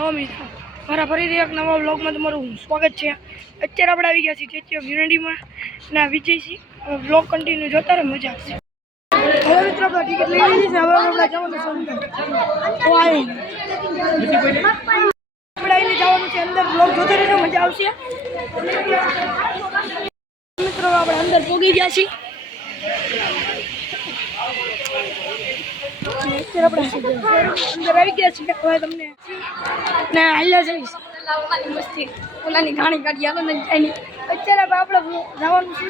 નવો મિત્રો મારા ફરીથી એક નવા વ્લોગમાં તમારું સ્વાગત છે। અત્યારે આપણે આવી ગયા છીએ સ્ટેચ્યુ ઓફ યુનિટીમાં ના વિજયસિંહ વ્લોગ કન્ટિન્યુ જોતા રહે, મજા આવશે। હવે મિત્રો આપણે ટિકિટ લઈ લીધી છે, હવે આપણે જવાનું છે અંદર। તો આપણે જવાનું છે અંદર, વ્લોગ જોતા રહેજો, મજા આવશે। મિત્રો આપણે અંદર પહોંચી ગયા છીએ। અત્યારે આપણે અંદર આવી ગયા છીએ। હવે તમને ને હાલ્યા જઈશ મસ્તી ઓલાની ઘાણી કાઢી આલો ને એની। અત્યારે આપણે જવાનું છે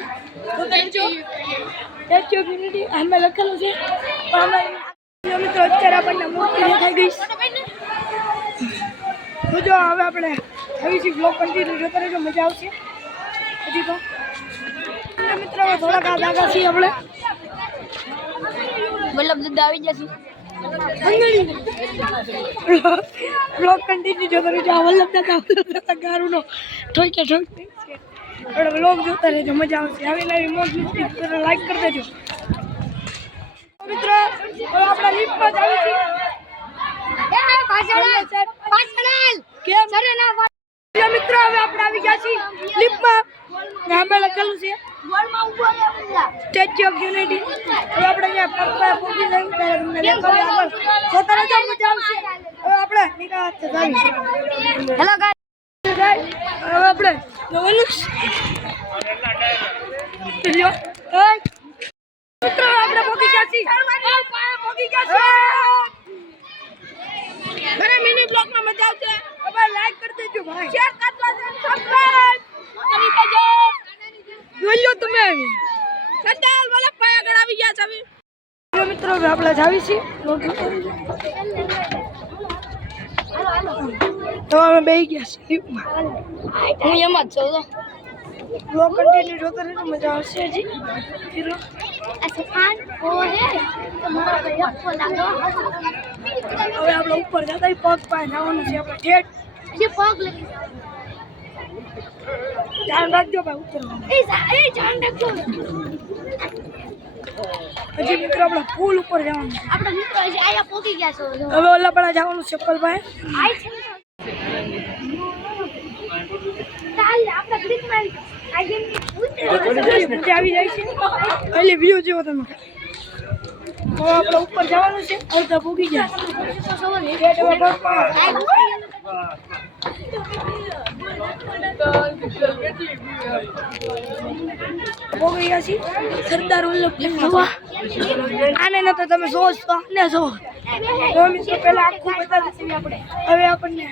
સ્ટેચ્યુ ઓફ યુનિટી, અમે લખેલું છે પણ અમે મિત્રો અત્યારે આપણને મૂર્તિ દેખાઈ ગઈ। જો હવે આપણે આવી છીએ, બ્લોગ કન્ટિન્યુ જોતા રહેજો, મજા આવશે। હજી તો મિત્રો થોડાક આગા છીએ આપણે, વલ્લભ દાદા આવી ગયા છીએ। બ્લોગ કન્ટિન્યુ જોતા રહેજો, વલ્લભ દાદા ગારુનો ઠોકે ઠોક આપણે બ્લોગ જોતા રહેજો, મજા આવશે। આવી નવી મોજ મસ્તી લાઈક કરી દેજો મિત્રો। હવે આપણે લિફ્ટમાં જ આવી છીએ। મિત્રો હવે આપણે આવી ગયા છીએ લિફ્ટમાં, અમે લખેલું છે સ્ટેચ્યુ ઓફ યુનિટી। હવે આપણે અહીંયા પગમાં પહોંચી જઈએ ત્યારે તમને દેખાડે આગળ, જોતા રહેજો, મજા આવશે। હવે આપણે નિકાસ થઈ હેલો ગાઈસ, હવે આપણે જવાનું મિત્રો આપણે પહોંચી ગયા છીએ, પહોંચી ગયા છીએ। મને મિની બ્લોગમાં મજા આવશે, હવે લાઈક કરી દેજો ભાઈ, શેર કરજો, સબસ્ક્રાઇબ કરી દેજો। જોઈ લો તમે સદાલ વાલા પાયા આગળ આવી ગયા છે। હવે મિત્રો હવે આપણે જાવી છીએ તો અમે બેસી ગયા છીએ લિફ્ટમાં, હું એમ જ છું। બ્લોગ કન્ટિન્યુ જોતા રહેજો, મજા આવશે। હજી હીરો હવે આપણે ઉપર જતા પગ પાસે જવાનું છે, આપણે ઠેઠ પગ લગી ધ્યાન રાખજો ભાઈ, ઉપર ધ્યાન રાખજો। હજી મિત્રો આપણે પુલ ઉપર જવાનું છે, આપણે મિત્રો હજી આયા પહોંચી ગયા છો। હવે ઓલા પણ જવાનું છે ચપ્પલ ભાઈ, આવી જાય છે એટલે વ્યૂ જેવો તમે। હવે આપણે ઉપર જવાનું છે, અડધા ભૂગી ગયા સરદાર વલ્લભભાઈ। આને ન તો તમે જો આને જો મિત્રો પેલા આખું બતાવી દઈએ આપણે, હવે આપણને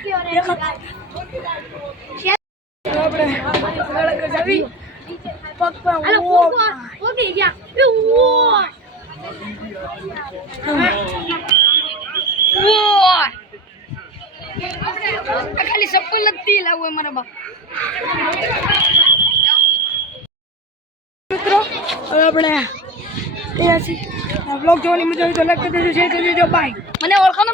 આપણે જાવી પગ ખાલી ચપ્પલ નથી લાવવું મારા બાપ। મિત્રો હવે આપણે અહીંયા છીએ, બ્લોગ જોવાની મજા આવી તો લાઈક કરી દેજો, શેર કરી દેજો, બાય। મને ઓળખાનો